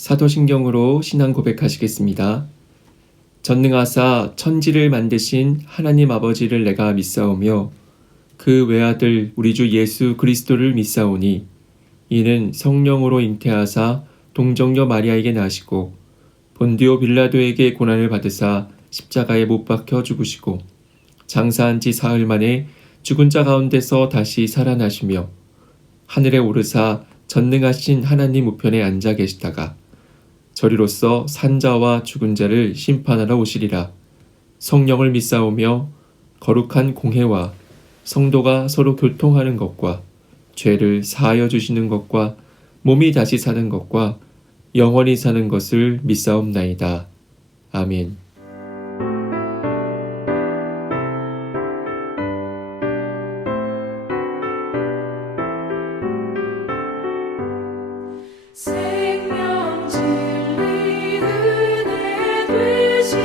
사도신경으로 신앙 고백하시겠습니다. 전능하사 천지를 만드신 하나님 아버지를 내가 믿사오며 그 외아들 우리 주 예수 그리스도를 믿사오니 이는 성령으로 잉태하사 동정녀 마리아에게 나시고 본디오 빌라도에게 고난을 받으사 십자가에 못 박혀 죽으시고 장사한 지 사흘 만에 죽은 자 가운데서 다시 살아나시며 하늘에 오르사 전능하신 하나님 우편에 앉아 계시다가 저리로서 산자와 죽은 자를 심판하러 오시리라. 성령을 믿사오며 거룩한 공회와 성도가 서로 교통하는 것과 죄를 사하여 주시는 것과 몸이 다시 사는 것과 영원히 사는 것을 믿사옵나이다. 아멘. 생명 진리 은혜 되신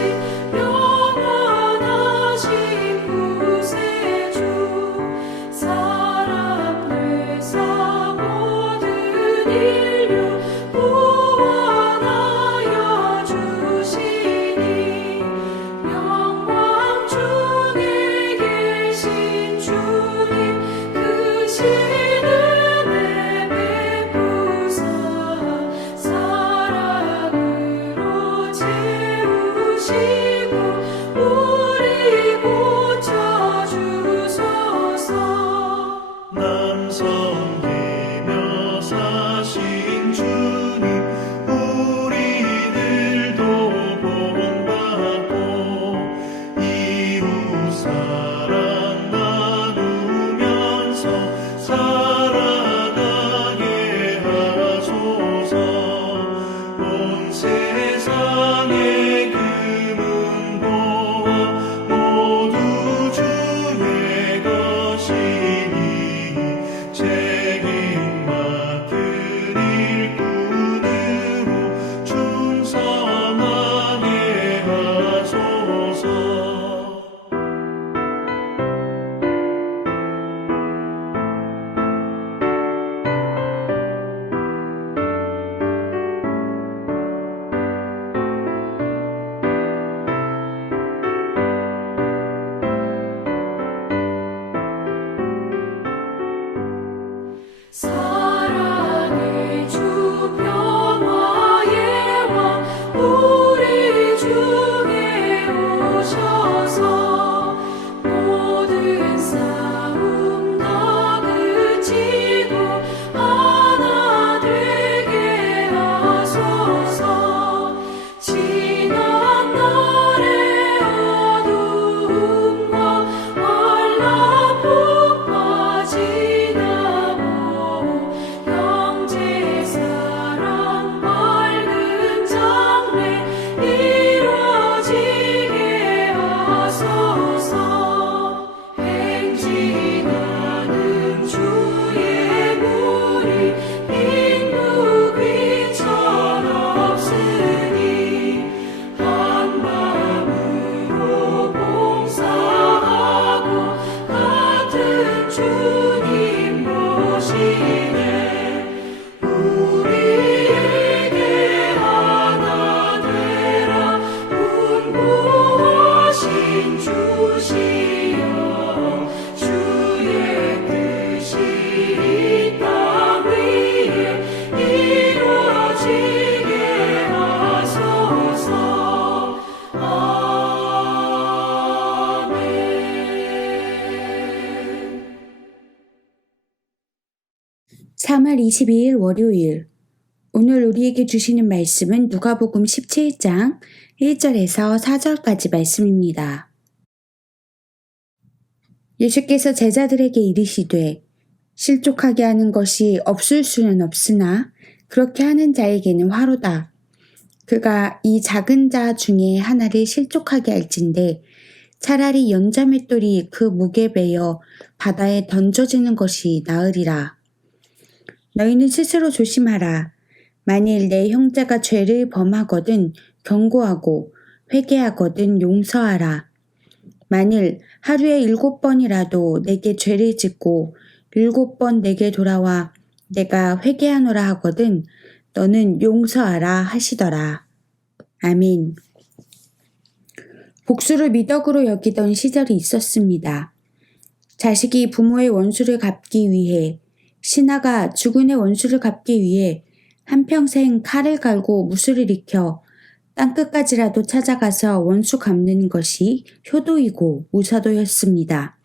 영원하신 구세주 사람 되사 모든 인류 구원하여 주시니 영광 중에 계신 주님 그 신은혜 베푸사 사랑으로 채우시고 우리 고쳐주소서. 남성되며 사신 주님 우리들도 본받고 이웃 사랑 나누면서 살아가게 하소서. 온 세상의 금은보화 모두 주의 것이니 책임 맡은 일꾼으로 충성하게 하소서. 사랑의 주 평화의 왕 우리 중에 오셔서 모든 싸움 다 그치고 하나 되게 하소서. 지난 날의 어두움과 환란폭파 지나고 형제 사랑 밝은 장래 이루어지게 하소서. 행진하는 주의 무리 빈부귀천 없으니 한 마음으로 봉사하고 같은 주님 모시네. 우리에게 하나 되라 분부하신 주시여. 주의 뜻이 이 땅 위에 이루어지게 하소서. 아멘. 3월 22일 월요일. 오늘 우리에게 주시는 말씀은 누가복음 17장 1절에서 4절까지 말씀입니다. 예수께서 제자들에게 이르시되 실족하게 하는 것이 없을 수는 없으나 그렇게 하는 자에게는 화로다. 그가 이 작은 자 중에 하나를 실족하게 할진대 차라리 연자맷돌이 그 목에 베어 바다에 던져지는 것이 나으리라. 너희는 스스로 조심하라. 만일 내 형제가 죄를 범하거든 경고하고 회개하거든 용서하라. 만일 하루에 7번이라도 내게 죄를 짓고 7번 내게 돌아와 내가 회개하노라 하거든 너는 용서하라 하시더라. 아멘. 복수를 미덕으로 여기던 시절이 있었습니다. 자식이 부모의 원수를 갚기 위해, 신하가 주군의 원수를 갚기 위해 한평생 칼을 갈고 무술을 익혀 땅끝까지라도 찾아가서 원수 갚는 것이 효도이고 무사도였습니다.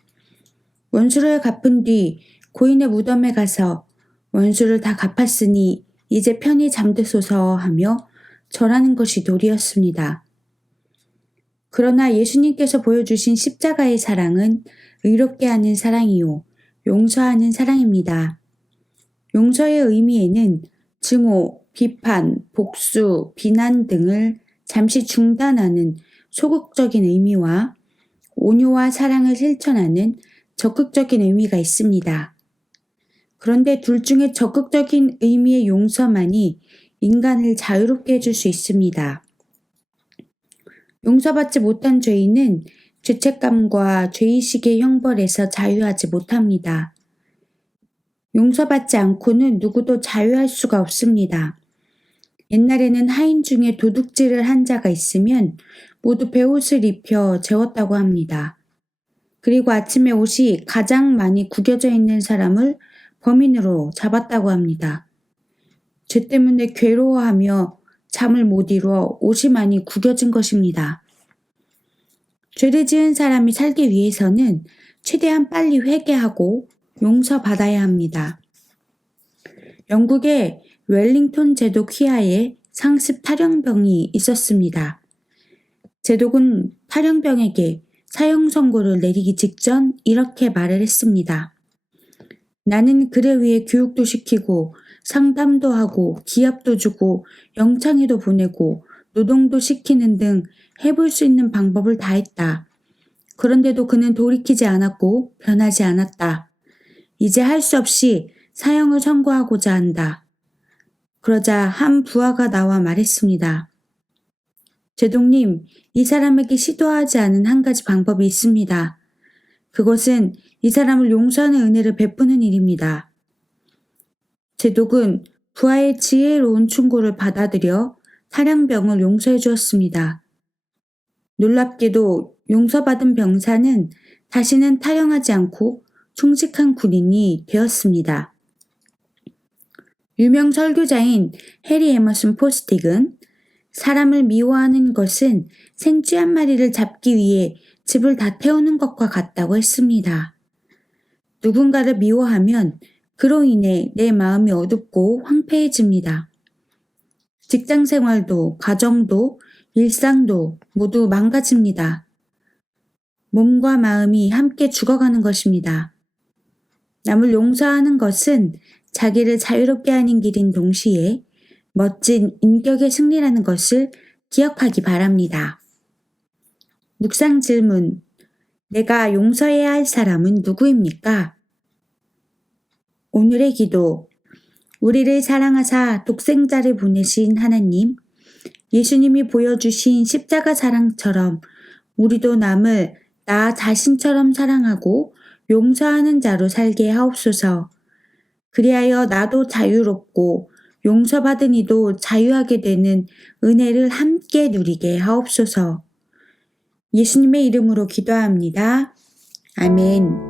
원수를 갚은 뒤 고인의 무덤에 가서 원수를 다 갚았으니 이제 편히 잠드소서 하며 절하는 것이 도리였습니다. 그러나 예수님께서 보여주신 십자가의 사랑은 의롭게 하는 사랑이요, 용서하는 사랑입니다. 용서의 의미에는 증오, 비판, 복수, 비난 등을 잠시 중단하는 소극적인 의미와 온유와 사랑을 실천하는 적극적인 의미가 있습니다. 그런데 둘 중에 적극적인 의미의 용서만이 인간을 자유롭게 해줄 수 있습니다. 용서받지 못한 죄인은 죄책감과 죄의식의 형벌에서 자유하지 못합니다. 용서받지 않고는 누구도 자유할 수가 없습니다. 옛날에는 하인 중에 도둑질을 한 자가 있으면 모두 베옷을 입혀 재웠다고 합니다. 그리고 아침에 옷이 가장 많이 구겨져 있는 사람을 범인으로 잡았다고 합니다. 죄 때문에 괴로워하며 잠을 못 이루어 옷이 많이 구겨진 것입니다. 죄를 지은 사람이 살기 위해서는 최대한 빨리 회개하고 용서받아야 합니다. 영국의 웰링턴 제독 휘하에 상습 탈영병이 있었습니다. 제독은 탈영병에게 사형 선고를 내리기 직전 이렇게 말을 했습니다. 나는 그를 위해 교육도 시키고 상담도 하고 기합도 주고 영창에도 보내고 노동도 시키는 등 해볼 수 있는 방법을 다 했다. 그런데도 그는 돌이키지 않았고 변하지 않았다. 이제 할 수 없이 사형을 선고하고자 한다. 그러자 한 부하가 나와 말했습니다. 제독님, 이 사람에게 시도하지 않은 한 가지 방법이 있습니다. 그것은 이 사람을 용서하는 은혜를 베푸는 일입니다. 제독은 부하의 지혜로운 충고를 받아들여 탈영병을 용서해 주었습니다. 놀랍게도 용서받은 병사는 다시는 탈영하지 않고 충직한 군인이 되었습니다. 유명 설교자인 해리 에머슨 포스틱은 사람을 미워하는 것은 생쥐 한 마리를 잡기 위해 집을 다 태우는 것과 같다고 했습니다. 누군가를 미워하면 그로 인해 내 마음이 어둡고 황폐해집니다. 직장 생활도, 가정도, 일상도 모두 망가집니다. 몸과 마음이 함께 죽어가는 것입니다. 남을 용서하는 것은 자기를 자유롭게 하는 길인 동시에 멋진 인격의 승리라는 것을 기억하기 바랍니다. 묵상 질문. 내가 용서해야 할 사람은 누구입니까? 오늘의 기도. 우리를 사랑하사 독생자를 보내신 하나님, 예수님이 보여주신 십자가 사랑처럼 우리도 남을 나 자신처럼 사랑하고 용서하는 자로 살게 하옵소서. 그리하여 나도 자유롭고 용서받은 이도 자유하게 되는 은혜를 함께 누리게 하옵소서. 예수님의 이름으로 기도합니다. 아멘.